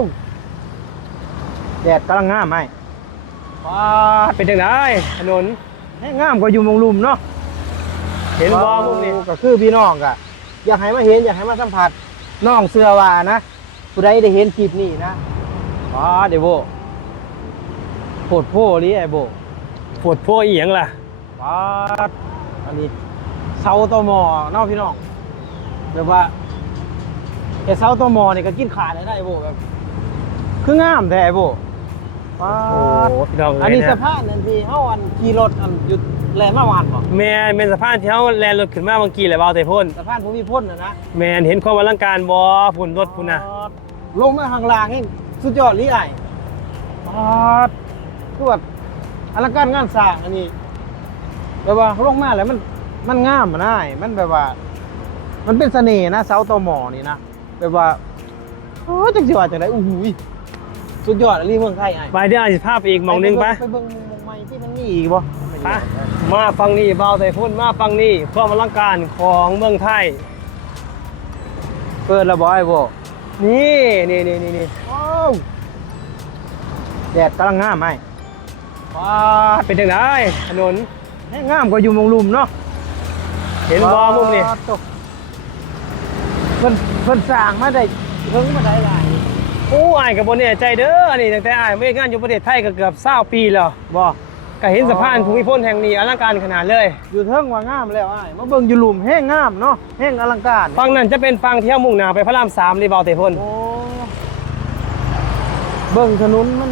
วแดดกำลังงามไหมว้าเป็นจังไดถนนให้งามกว่าอยู่หมองลุมเนาะเห็นบ่พวกนี้ก็คือพี่น้องอะอยากให้มาเห็นอยากให้มาสัมผัสน้องเสื้อว่านะผู้ใดได้เห็นคลิปนี้นะว้าเดี๋ยวโบโพดโพลีไอ้โบปวดโพอีหยังล่ะว้าดอันนี้เสาตอมอเนาะพี่น้องแบบว่าแค่เสาตอมอนี่ก็กินขาดเลยนะไอ้โบแบบ คืองามแท้ไอ้โบว้าโอ้ดพี่น้องอันนี้เยสะพานนั่นที่เฮาอันขี่รถอันหยุดแลนด์มาวานบ่แมนเป็นสะพานที่เขาแลนรถขึ้นมาเมื่อกี้แหละเบาแต่พ่นสะพานภูมิพลน่ะนะแมนเห็นความอลังการบ่พุ่นรถพุ่นน่ะลงมาข้างล่างนี่สุดยอดลีไอ้ปาดคือว่าอลังการงานสร้างอันนี้แบบว่าลงมาแล้วมันมันงามมันอ้ายมันแบบว่า มันเป็นเสน่ห์นะเสาตอหมอนี่นะแบบว่าโอ้จังสิว่าจังไดอู้หูย สุดยอดอะลีเมืองไทยไอ้ไปเดี๋ยวอาจจะพาไปอีกหมองหนึงไป ไปเบิ่งมุมใหม่ที่มันมีอีกบ่ไปมาฟังนี่เบาแต่พ่นมาฟังนี่ความอลังการของเมืองไทย เปิดแล้วบ่ไอ้บ่นี่นี่นี่นี่นี่ว้าวแดดกำลังงามไหมว้าเป็นจังไดถนนให้งามกว่าอยู่หมองลุมเนาะเห็นบ่พวกนี้ว้าวตกเพิ่นเพิ่นสร้างมาได้เพิ่งมาได้หลายโอ้อายกับบนเนี่ยใจเด้ออันนี้ตั้งแต่อายไม่งานอยู่ประเทศไทยก็เกือบ20ปีแล้วบ่ก็เห็นสะพานภูมิพลแห่งนี้อลังการขนาดเลย อยู่เทิงว่างามแล้วอ้ายมาเบิ่งอยู่หลุมแห้งงามเนาะแห้งอลังการฝั่งนั้นจะเป็นฝั่งที่เฮามุ่งหน้าไปพระราม3เลยเบาแต่พ่นโอ้เบิ่งถนนมัน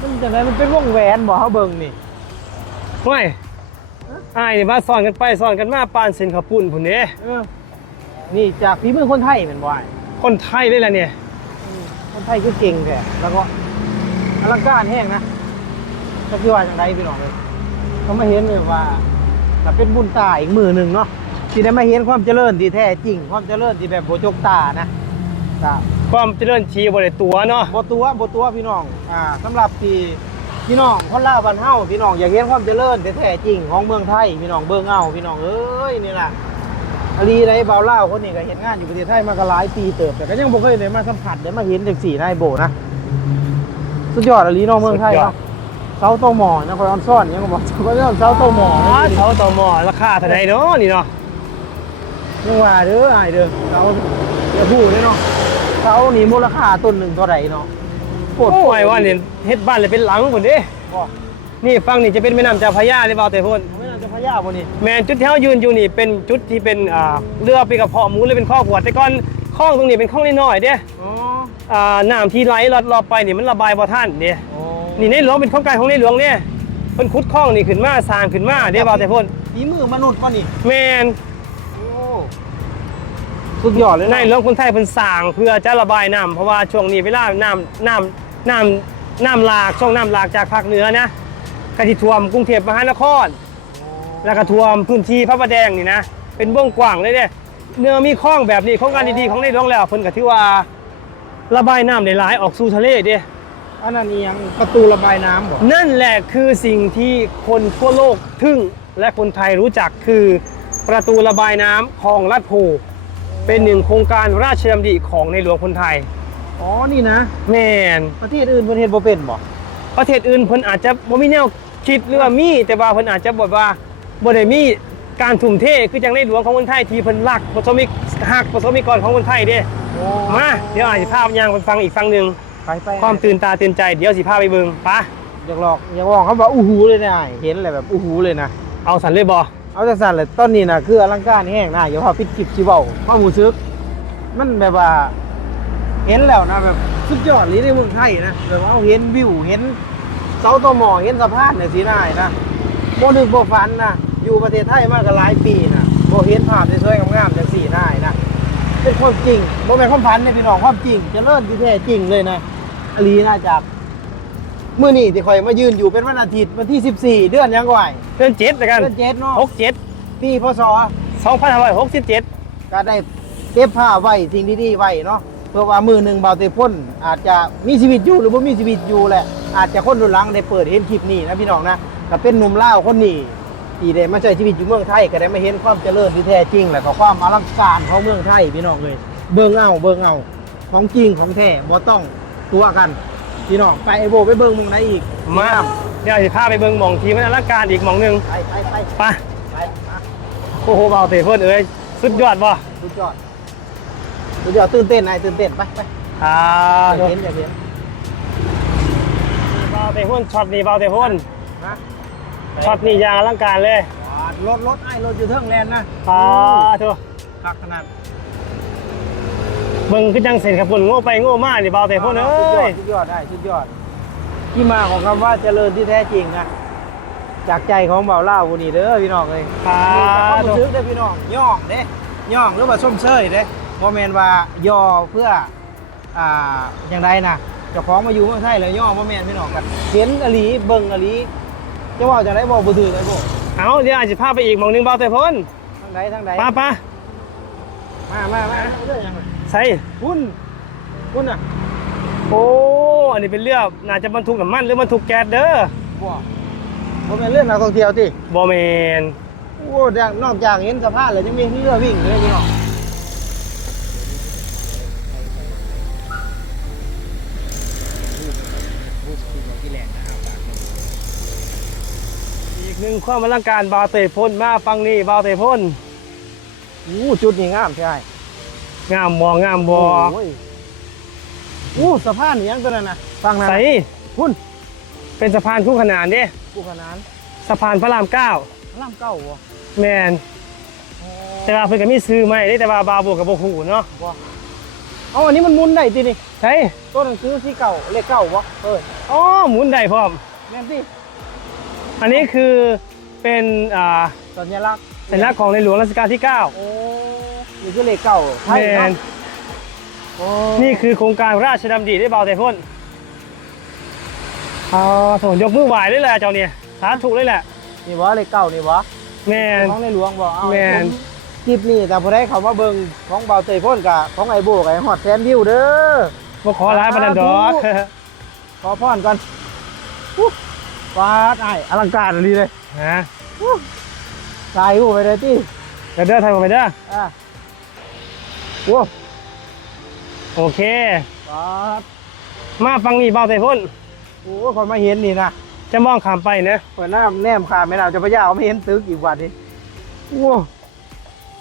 มันจังไดมันเป็นวงแหวนบ่เฮาเบิ่งนี่ห่วยอายนี่ว่าสอนกันไปสอนกันมาปานเส้นข้าวปุ้นพุ่นเด้เออนี่จากฝีมือคนไทยแม่นบ่อ้ายคนไทยเลยล่ะเนี่ยอืม คนไทยคือเก่งแท้แล้วก็อลังการแห้งนะก็คือว่าจังไดพี่น้องเอ้ยเขามาเห็นเลยว่าถ้าเป็นบุญตาอีกมือหนึงเนาะที่ได้มาเห็นความเจริญที่แท้จริง ความเจริญที่แบบบ่จกตานะครับความเจริญชีบ่ได้ตัวเนาะบ่ตัวบ่ตัวพี่น้องอ่าสำหรับที่พี่น้องคนลาวบ้านเฮาพี่น้องอยากเห็นความเจริญแท้ๆจริงของเมืองไทยพี่น้องเบิ่งเอาพี่น้องเอ้ยนี่ล่ะ อลีไรบ่าวลาวคนนี้ก็เฮ็ดงานอยู่ประเทศไทยมาก็หลายปีเติบแต่ก็ยังบ่เคยได้มาสัมผัสได้มาเห็นจังซี่นายโบนะสุดยอดอลีน้องเมืองไทยเนาะเสาโตหมอนะคอยออนซ่อนยังก็บอกว่าเสาโตหมออ๋อเขาต่อหมอราคาเท่าใดเนาะนี่เนาะยังว่าเด้ออ้ายเด้อเสาอย่าพูดเด้อเนาะเสานี่มูลค่าต้นหนึงเท่าไหร่เนาะโคตรโอ้ยว่าเนี่ยเฮ็ดบ้านเลยเป็นหลังพุ่นเด้บ่นี่ฝั่งนี่จะเป็นแม่น้ำเจ้าพระยาเลยเบาแต่พ่น ไม่น่าจะพยาบ่นี่แม่นจุดที่เฮายืนอยู่นี่เป็นจุดที่เป็นอ่าเรือไปกับเพาะหมูเลยเป็นข้อกวดแต่ก่อนคลองตรงนี้เป็นคลองน้อยๆเด้อ๋ออ่าน้ำที่ไหลลอดรอบไปนี่มันระบายบ่ทันเด้อ๋อนี่ในหลวงเป็นของกายของในหลวงเนี่ยเพิ่นขุดคลองนี่ขึ้นมาสร้างขึ้นมาเด้เบาแต่พ่นฝีมือมนุษย์ป่ะนี่แม่นโอ้สุดยอดเลยในนะหลวงคนไทยเพิ่นสร้างเพื่อจะระบายน้ำเพราะว่าช่วงนี้เวลาน้ำน้ำน้ำน้ำหลากช่วงน้ำหลากจากภาคเหนือนะก็สิท่วมกรุงเทพมหานคร แล้วก็ท่วมพื้นที่พระประแดงนี่นะ เป็นวงกว้างเลยเนี่ยเนื้อมีคลองแบบนี้โครงการดีๆของในหลวงแล้วเพิ่นก็ถือว่าระบายน้ำได้หลายออกสู่ทะเลเด้อันนั้นยังประตูระบายน้ำบ่นั่นแหละคือสิ่งที่คนทั่วโลกทึ่งและคนไทยรู้จักคือประตูระบายน้ำคลองลัดโพเป็นหนึ่งโครงการราชดำริของในหลวงคนไทย อ๋อ นี่นะ แมนประเทศอื่นประเทศบ่เป็นบ่ประเทศอื่นเพิ่นอาจจะบ่มีแนวคิดหรือว่ามีแต่ว่าเพิ่นอาจจะบอกว่า บ่ได้มีการทุ่มเทคือจังในหลวงของคนไทยที่เพิ่นรักประสบมิกหักประสบมิกรของคนไทยเด้โอ้มาเดี๋ยวอาจจะพาย่างไปฟังอีกฟังหนึงไปไปความตื่นตาตื่นใจเดี๋ยวสิพาไปเบิ่งปะอยากหลอกอยากบอกเขาว่าอู้หูเลยนะเห็นอะไรแบบอู้หูเลยนะเอาสันเลยบ่เอาจากสั่นเลยต้นนี้นะคืออลังการแห้งนะอย่าพอปิดคลิปชิเว้าความรู้สึกมันแบบว่า เห็นแล้วนะแบบสุดยอดเลยในเมืองไทยนะแบบว่าเห็นวิวเห็นเสาตอหมอเห็นสะพานเนี่ยสีนายนะโมนึกโบฟันนะ อยู่ประเทศไทยมาก็หลายปีนะโบเห็นภาพสวยๆงามๆจากสีนายนะเป็นความจริงโบแม่นความพันในพี่น้องความจริงเจะเลิศที่แท้จริงเลยนะอลีน่าจากเมื่อนี้ที่คอยมายืนอยู่เป็นวันอาทิตย์วันที่ 14 เดือนยังไหวเดือนเจ็ดแล้วกันเดือนเจ็ดเนาะหกเจ็ดปีพศสองพันห้าร้อยหกสิบเจ็ดก็ได้เก็บผ้าไว้สิ่งดีๆไว้เนาะเพื่อว่ามือหนึ่งเบาเตพ่นอาจจะมีชีวิตอยู่หรือว่ามีชีวิตอยู่แหละอาจจะคนรุ่นหลังได้เปิดเห็นคลิปนี้นะพี่น้องนะก็เป็นหนุ่มเล่าวคนนี้ ที่ได้มาใช้ชีวิตอยู่เมืองไทยก็ได้มาเห็นความเจริญที่แท้จริง และก็ความอลังการของเมืองไทยพี่น้องเลยเบิ่งเอาเบิ่งเอาของจริงของแท้บ่ต้องตัวกันพี่น้องไปไอโบไปเบิ่งหมุงไหนอีกมาเดี๋ยวจะพาไปเบิ่งหม่องที่มันอลังการอีกหม่องหนึงไปไปไปไปไปมาโอ้โหเบาเตะเพิ่นเอ้ยสุดยอดบ่สุดยอดสุดยอดตื่นเต้นนายตื่นเต้นไปไปอ่าอยากเห็นอยากเห็นเบาเตะเพิ่นช็อตนี้เบาเตะเพิ่นนะ ช็อตนี้อย่างอลังการเลยรถรถไอ้รถอยู่เทิงแลนด์นะอ่าเถอะคักขนาดเบิ่งคือจังเส้นครับพุ่นโง่ไปโง่มานี่เบาเตะเพิ่นเอ้ยสุดยอดได้สุดยอด ที่มาของคำว่าเจริญที่แท้จริงนะจากใจของเบาเล่าวันนี้เด้อพี่น้องเลยอ่าความเถรู้สึอะกเด้อพี่น้องย่องเด้ย่องหรือว่าส้มเชยเด้โมเมนว่าย่อเพื่ออ่าอย่างไรนะเจ้าของมาอยู่เมืองไทยเลยย่อโมเมนพี่น้องกันเห็นอหลีเบิ่งอหลี จะว่าจะได้บอกบ่ถือเลยพวกเอาเดี๋ยวอาจจะพาไปอีกหม่องหนึงเบาเตะเพิ่นทางใดทางใดป้าป้ามามามาเรื่องหยังใส่คุณคุณอะโอ้อันนี้เป็นเรือน่าจะบรรทุกน้ำมันหรือบรรทุกแก๊สเด้อบ่บ่แม่นเรื่องนักท่องเที่ยวติบ่แม่นโอ้เดี๋ยวนอกจากเห็นสภาพแล้วยังมีเรือวิ่งเลยพี่น้อง อีกห นึ่งความอลังการเบาเตะเพิ่นมาฟังนี่เบาเตะเพิ่นอู้จุดนี้งามใช่งามบ่งามบ่โอ้ยอู้สะพานนี่ยังตัวนั้นน่ะฟังนะใส่คุณเป็นสะพานคู่ขนานเด้กูขนานสะพานพระรามเก้าล่ามเก้าบ่แมนแต่ว่าเพิ่นก็มีซื้อมาให้เด้แต่ว่าบาวบวกกับบ่ฮู้เนาะบ่เอาอันนี้มันหมุนได้ตินี่ใช่ตัวหนังสือสีเก่าเลขเก้าบ่เอออ๋อหมุนได้พร้อมแม่นสิ อันนี้คือเป็นอ่าสัญลักษณ์สัญลักษณ์ของในหลวงรัชกาลที่ 9 โอ้นี่คือเลขเก้าไทแมยเนาะนโอ้นี่คือโครงการราชดำริได้เบาแต่พ่นอ๋อโถยกมือไหวเลยแหละเจ้าเนี่ยสาธุเลยแหละนี่บ่เลขเก้านี่บ่แมน ของในหลวงบ่เอาแม่น คลิปนี้แต่พอได้เขามาเบิ่งของเบาเตยพ่นกับของไอ้โบกับไอ้ฮอดแสนวิวเด้อ บ่ขอร้ายประดันดอกสาธุขอพรก่อนอุ๊ย ฟาดไอ้ายอลังการเลยเลยนะตายหูไปเลยที่เดี๋ยวเด้อทำไปเด้ออะโว้โอเคฟาดมาฟังนี่เบาแต่พ่นโอ้คนมาเห็นนี่นะจะมองข้ามไปนะเปิดหน้าแนมขาแม่น้ำเจะพระยาเขาไม่เห็นตึกอีกวันนี้โว้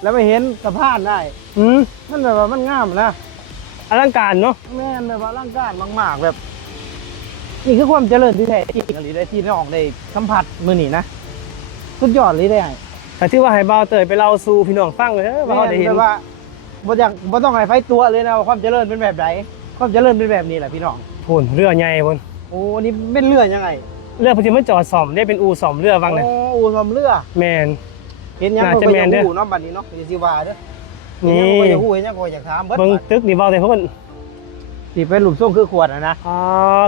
แล้วไม่เห็นสะพานได้อืมมันแบบว่ามันงามนะอลังการเนาะแม่นแบบว่าร่างกายมากๆแบบ นี่คือความเจริญที่แท้จริงอะไรได้ที่น้องได้สัมผัสมือนี่นะสุดยอดเลยได้ไงแต่ที่ว่าให้เบาเตยไปเล่าสู่พี่น้องฟังเลยเด้อว่าแม่เขาได้นเห็นแบบว่าบ่อยากบ่ต้องให้ไฟตัวเลยนะว่าความเจริญเป็นแบบไหนความเจริญเป็นแบบนี้แหละพี่น้องพุ่นเรือใหญ่พุ่นโอ้นี่เป็นเรือยังไงเรือพอดีมันจอดซ่อมได้เป็นอู่ซ่อมเรือวังน่ะโอ้อู่ซ่อมเรือแมนเห็นยังน่าก็จะบ่แม่อยานกเด้อฮู้เนาะบัดนี้เนาะอย่าสิว่าเด้อนี่เห็นยังก็บ่อยากฮู้เห็นยังก็บ่อยากถามเบิดเบิ่งตึกนี่เบาแต่พุ่น สิเป็นรูปทรงคือขวดอะนะอ๋อ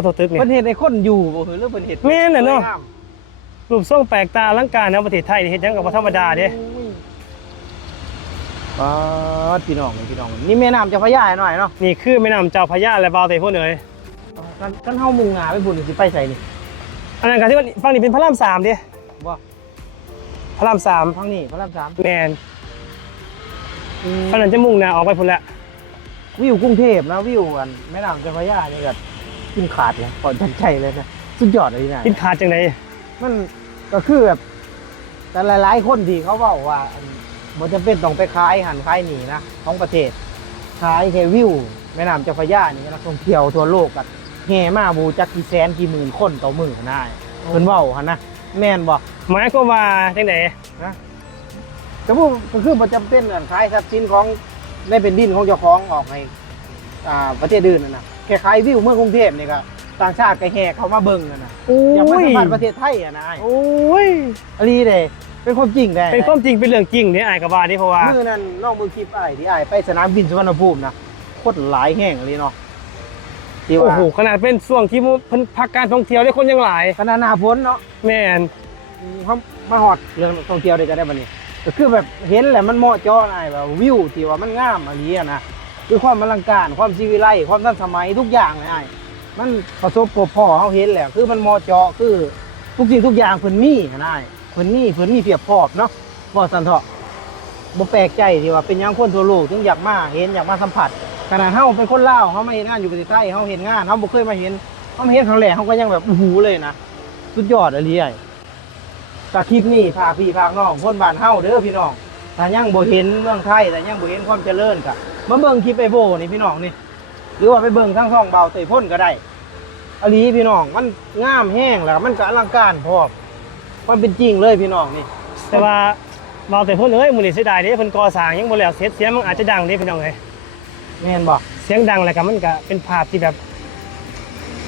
โถตึกนี่เพิ่นเฮ็ดให้คนอยู่บ่หรือเพิ่นเฮ็ดแม่นน่ะเนาะ สวยงมรูปทรงแปลกตาอลังการนะประเทศไทยนี่เฮ็ดหยังกับบ่ธรรมดาเด้อ๋อพี่น้องพี่น้องนี่แม่น้ำเจะพระยาหน่อยเนาะนี่คือแม่น้ำเจ้าพระยาและเบาแต่พุ่นเอ้ยกันกันเฮามุ่งหน้าไปบุญสิไปใส่นี่อันนั้นก็ที่ว่าฝั่งนี้เป็นพระรามสามเด้บ่พระรามสามทางนี้พระรามสามแมนฝั่งนั้นจะมุ่งหน้าออกไปพุ่นแหละ วิวกรุงเทพนะวิวกันแม่น้ำเจะพระยานี่ก็กินขาดเลยก่อนทันใจเลยนะสุดยอดเลยนะคิดขาดจังไดมันก็คือแบบแต่หลาย ๆ คนที่เขาบอกว่าอันบ่จะเป็นต้องไปขายหันขายหนีนะของประเทศขายแค่วิวแม่น้ำเจ้าพระยานี่นักท่องเที่ยวทั่วโลกกันแห่มาบูจักกี่แสนกี่หมื่นคนต่อมือนะเพิ่นเว้าหั่นนะแม่นบ่หมายความว่าจังไดแต่พวกก็คือบ่จำเป็นอันขายทรัพย์สินของ ในเป็นดินของเจ้าของออกให้อ่าประเทศอื่นนั่นน่ะแค่ขายวิวเมืองกรุงเทพนี่ก็ต่างชาติก็แห่เข้ามาเบิ่งนั่นน่ะโอ้อยากมาสัยมผัสประเทศไทยอะนะอ้ายโอ้ยอันนี้เด้เป็นความจริงแท้เป็นความจริงเป็นเรื่องจริงเนี่ยอายกับว่านี่เพราะว่ามือนั้นนอกมือคลิปอ้ายที่อ้ายไปสนามบินสุวรรณภูมินะโคตรหลายแห่งเลยเนาะที่โอ้ว่าโหขนาดเป็นช่วงที่เพิ่นพักการท่องเที่ยวได้คนยังหลายขนาดหน้าฝนเนาะแม่นอืมเขามาฮอดเรื่องท่องเที่ยวได้ก็ได้บัดนี้ ก็คือแบบเห็นแหละมันเหมาะเจออ้แบบวิวที่ว่ามันงามอันนี้อะนะคือความอลังการความชีวิไลความทันสมัยทุกอย่างเลยอ้มันประสบพบพ่อเขาเห็นแหละคือมันเหมาะเจาะคือทุกสิ่งทุกอย่างเพิ่นมีนะไอ้เพิ่นมีเพิ่นมีเปรียบพอมเนาะบ่สันเถาะบ่แปลกใจที่ว่าเป็นยังคนทั่วโลกถึงอยากมาเห็นอยากมาสัมผัสขนาดเฮาเป็นคนลาวเฮามาเห็นงานอยู่ประเทศไทยเฮาเห็นงานเฮาบ่เคยมาเห็นเฮามาเห็นครั้งแรกเฮาก็ยังแบบโอ้โหเลยนะสุดยอดอะลีไอ้ จากคลิปนี้พากพี่พากน้องคนบ้านเฮาเด้อพี่น้องถ้ายังบ่เห็นเมืองไทยแต่ยังบ่เห็นความเจริญก็มาเบิ่งคลิปไอโบนี่พี่น้องนี่หรือว่าไปเบิ่งทั้งช่องเบาเตยพ่นก็ได้อลีพี่น้องมันงามแห้งแล้วมันก็อลังการพร้อมมันเป็นจริงเลยพี่น้องนี่ แต่ว่าเบาแต่เพิ่นเอ้ยมื้อนี้เสียดายเด้เพิ่นก่อสร้างยังบ่แล้วเสร็จเสียงมันอาจจะดังเด้พี่น้องเอ้ยแม่นบ่เสียงดังแล้วก็มันก็เป็นภาพที่แบบ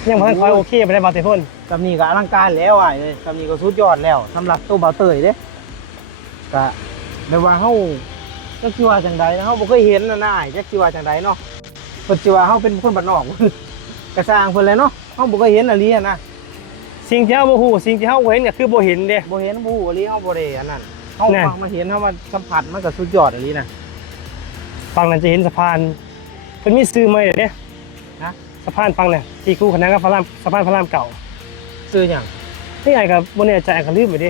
ยังบ่ทันค่อยโอเคไปได้เบาแต่เพิ่น กับนี่ก็อลังการแล้วอะเลยกับนี่ก็สุดยอดแล้วสำหรับตัวเบาเตยเด้ก็ไม่ว่าเฮาจักสิว่าจังใดนะเฮาบ่เคยเห็นนะนายจักสิว่าจังใดเนาะเพิ่นสิว่าเฮาเป็นคนบ้านนอกกระสร้างเพิ่นเลยเนาะเฮาบ่เคยเห็นอลีอะนะสิ่งที่เฮาบ่ฮู้สิ่งที่เฮาเห็นก็คือบ่เห็นเด้บ่เห็นบ่ฮู้อลีเฮาบ่ได้อันนั้นเฮาฟังมาเห็นเฮามาสัมผัสมันก็สุดยอดอลีนะฝั่งนั้นจะเห็นสะพานเพิ่นมีซื้อใหม่เด้นะสะพานฝั่งเนี่ยที่คู่ขนานกับพระรามสะพานพระรามเก่า ซื้อหยังนี่ไอ้ก็บ่แน่ใจไอ้ก็ลืมไปดิ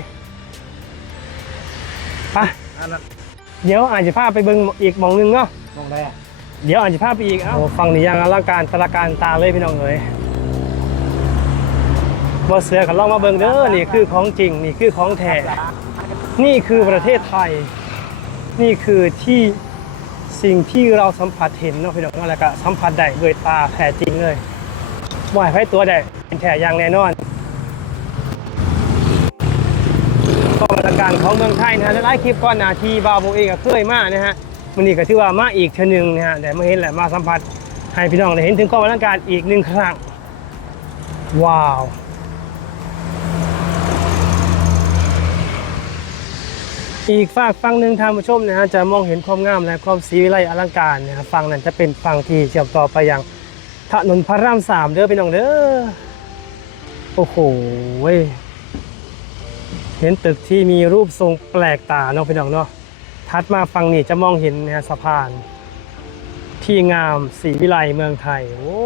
ไปอันนั้นเดี๋ยวอาจจะพาไปเบิ่งอีกหม่องหนึงเนาะมองได้อะเดี๋ยวอาจจะพาไปอีกเอ้าฝั่งนี้ยังอลังการตระการตาเลยพี่น้องเอ้ยบ่เสือก็ลองมาเบิ่งเด้อนี่คือของจริงนี่คือของแท้นี่คือประเทศไทย นี่คือที่สิ่งที่เราสัมผัสเห็นเนาะพี่น้องเนาะแล้วก็สัมผัสได้ด้วยตาแท้จริงเลยว่าให้ตัวได้เป็นแท้อย่างแน่นอน ก็บรรยากาศของเมืองไทยนะฮะหลายคลิปก่อนหน้าที่บาวโบเองก็เคยมานะฮะวันนี้ก็ถือว่ามาอีกเทอหนึงนะฮะแต่มาเห็นแหละมาสัมผัสให้พี่น้องได้เห็นถึงความอลังการอีกหนึ่งครั้งว้าวอีกฝากฝั่งหนึ่งทานผู้ชมนะฮะจะมองเห็นความงามและความสีวิไลอลังการนะครับฝั่งนั้นจะเป็นฝั่งที่เชื่อมต่อไปยังถนนพระรามสามเด้อพี่น้องเด้อโอ้โห เห็นตึกที่มีรูปทรงแปลกตาเนาะพี่น้องเนาะถัดมาฝั่งนี้จะมองเห็นนะสะพาน ที่งามสีวิไลเมืองไทย โอ้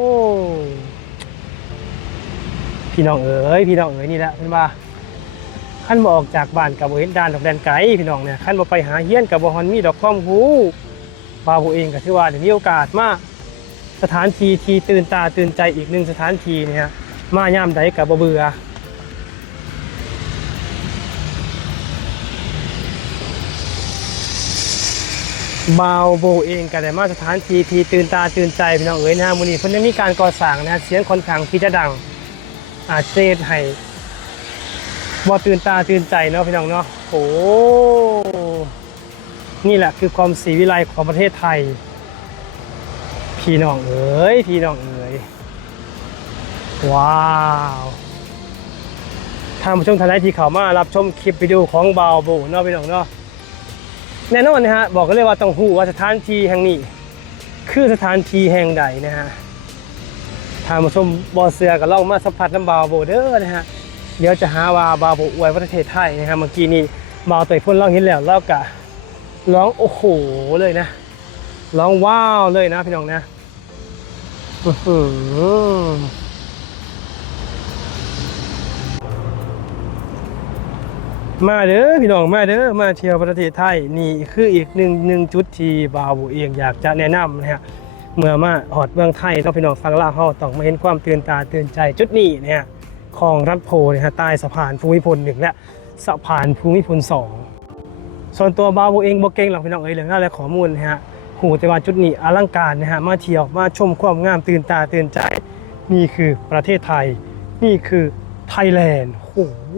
พี่น้องเอ๋ยพี่น้องเอ๋ยนี่แหละเป็นว่าขั้นบออกจากบ้านกับบ่เห็นด่านดอกแดนไกลพี่น้องเนี่ยขั้นบ่ไปหาเฮี้ยนกับบ่ฮอนมีดอกความรู้บาบ่เองก็ถือว่าได้มีโอกาสมาสถานที่ที่ตื่นตาตื่นใจอีกหนึ่งสถานที่เนี่ยมาย่ามใดก็บ่เบื่อ บาวโบเองก็ได้มาสถานที่ที่ตื่นตาตื่นใจพี่น้องเอ๋ยนะฮะมื้อนี้เพิ่นได้มีการก่อสร้างนะฮะเสียงค่อนข้างที่จะดังอาจจะเฮ็ดให้บ่ตื่นตาตื่นใจเนาะพี่น้องเนาะโอ้นี่แหละคือความศรีวิไลของประเทศไทย พี่น้องเอ๋ยพี่น้องเอ๋ยว้าวท่านผู้ชมท่านใดที่เข้ามารับชมคลิปวิดีโอของบาวโบเนาะพี่น้องเนาะ แน่นอนนะฮะบอกกันเลยว่าต้องหูว่าสถานที่แห่งนี้ คือสถานที่แห่งใดนะฮะทานผู้ชมบอเสือก็ลองมาสัมผัสน้ำบาวโบเด้อนะฮะเดี๋ยวจะหาว่าบาวโบอวยประเทศไทยนะครับเมื่อกี้นี้บาวเตยพ่นร้องเห็นแล้วแล้วก็ร้องโอ้โหเลยนะร้องว้าวเลยนะพี่น้องนะอือ มาเด้อพี่น้องมาเด้อมาเที่ยวประเทศไทยนี่คืออีกหนึ่งหนึ่งจุดที่บาวเองอยากจะแนะนำนะฮะเมื่อมาหอดเมืองไทยต้องพี่น้องฟังล่าเฮาต้องมาเห็นความตื่นตาตื่นใจจุดนี้เนี่ยของรัฐโพนะฮะใต้สะพานภูมิพลหนึ่งและสะพานภูมิพลสองส่วนตัวบาวเองโบเก่งหรอกพี่น้องเอ๋ยเรื่องอะไรข้อมูลนะฮะหูแต่ว่าจุดนี้อลังการนะฮะมาเที่ยวมาชมความงามตื่นตาตื่นใจ นี่คือประเทศไทย นี่คือไทยแลนด์โอ้โห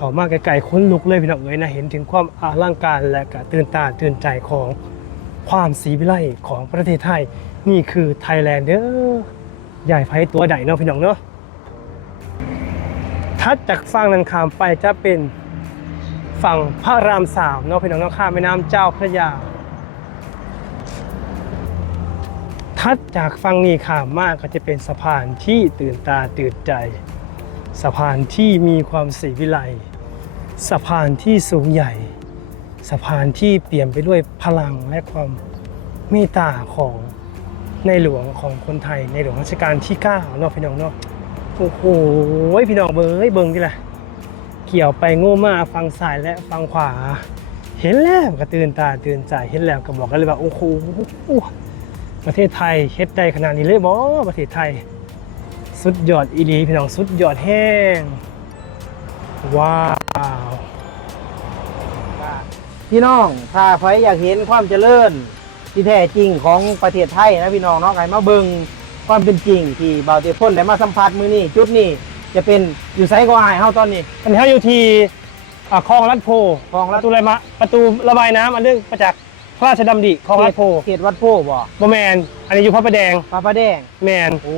เขามาไกลๆค้นลุกเลยพี่น้องเอ๋ยนะเห็นถึงความอลังการและก็ตื่นตาตื่นใจของความสีวิไลของประเทศไทย นี่คือไทยแลนด์เด้อใหญ่ไพตัวใหญ่เนาะพี่น้องเนาะถัดจากฝั่งนันขามไปจะเป็นฝั่งพระรามสามเนาะพี่น้องเนาะข้ามแม่น้ำเจ้าพระยาถัดจากฝั่งนี้ข้ามมากก็จะเป็นสะพานที่ตื่นตาตื่นใจ สะพานที่มีความสีวิไล สะพานที่สูงใหญ่ สะพานที่เปี่ยมไปด้วยพลังและความเมตตาของในหลวงของคนไทยในหลวงรัชกาลที่9เนาะพี่น้องเนาะโอ้โหพี่น้องเบยเบิ่งที่ละเกี่ยวไปโง่มาฟังซ้ายและฟังขวา เห็นแล้วก็ตื่นตาตื่นใจเห็นแล้วก็บอกกันเลยว่าโอ้โหประเทศไทยเฮ็ดได้ขนาดนี้เลยบ่ประเทศไทย สุดยอดอีหลีพี่น้องสุดยอดแห้งว้าว พี่น้อง ถ้าใครอยากเห็นความเจริญ ที่แท้จริงของประเทศไทยนะพี่น้องเนาะใครมาเบิ่งความเป็นจริงที่บ่าวเตพ่นได้มาสัมผัสมื้อนี้จุดนี้จะเป็นอยู่ไสก็อายเฮาตอนนี้ อันนี้เขาอยู่ที่อ่าคลองลัดโพคลองลัด ประตูระบายประตูระบายน้ำอันเรื่องมาจากพระราชดำริคลองลัดโพเขตวัดโพบ่บ่แมนอันนี้อยู่พระประแดงปลาปลาแดง แมนโอ้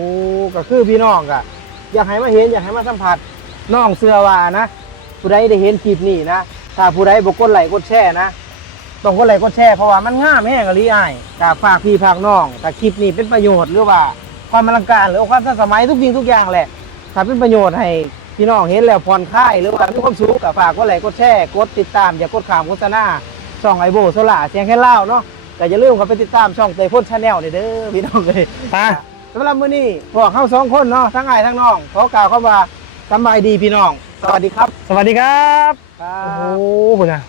ก็คือพี่น้องก็อยากให้มาเห็นอยากให้มาสัมผัสน้องเสื้อว่านะผู้ใดได้เห็นคลิปนี้นะ ถ้าผู้ใดบ่กดไลค์กดแชร์นะต้องกดไลค์กดแชร์เพราะว่ามันงามแห้งอะลีอ้ายก็ฝากพี่ฝากน้องถ้าคลิปนี้เป็นประโยชน์หรือว่าความอลังการหรือความทันสมัยทุกสิ่งทุกอย่างแหละถ้าเป็นประโยชน์ให้พี่น้องเห็นแล้วผ่อนคลายหรือว่ามีความสุขก็ฝากกดไลค์กดแชร์กดติดตามอย่ากดข้ามโฆษณาช่องไอโบโซล่าเสียงแค่เล่าเนาะก็อย่าลืมเข้าไปติดตามช่องเตยพ่นชาแนลเด้อพี่น้องเลยไปสำหรับมื้อนี้พวกเข้าสองคนเนาะทั้งอ้ายทั้งน้องขอกล่าวคำว่าสำบายดีพี่น้อง สวัสดีครับ สวัสดีครับครั โอ้โหนะ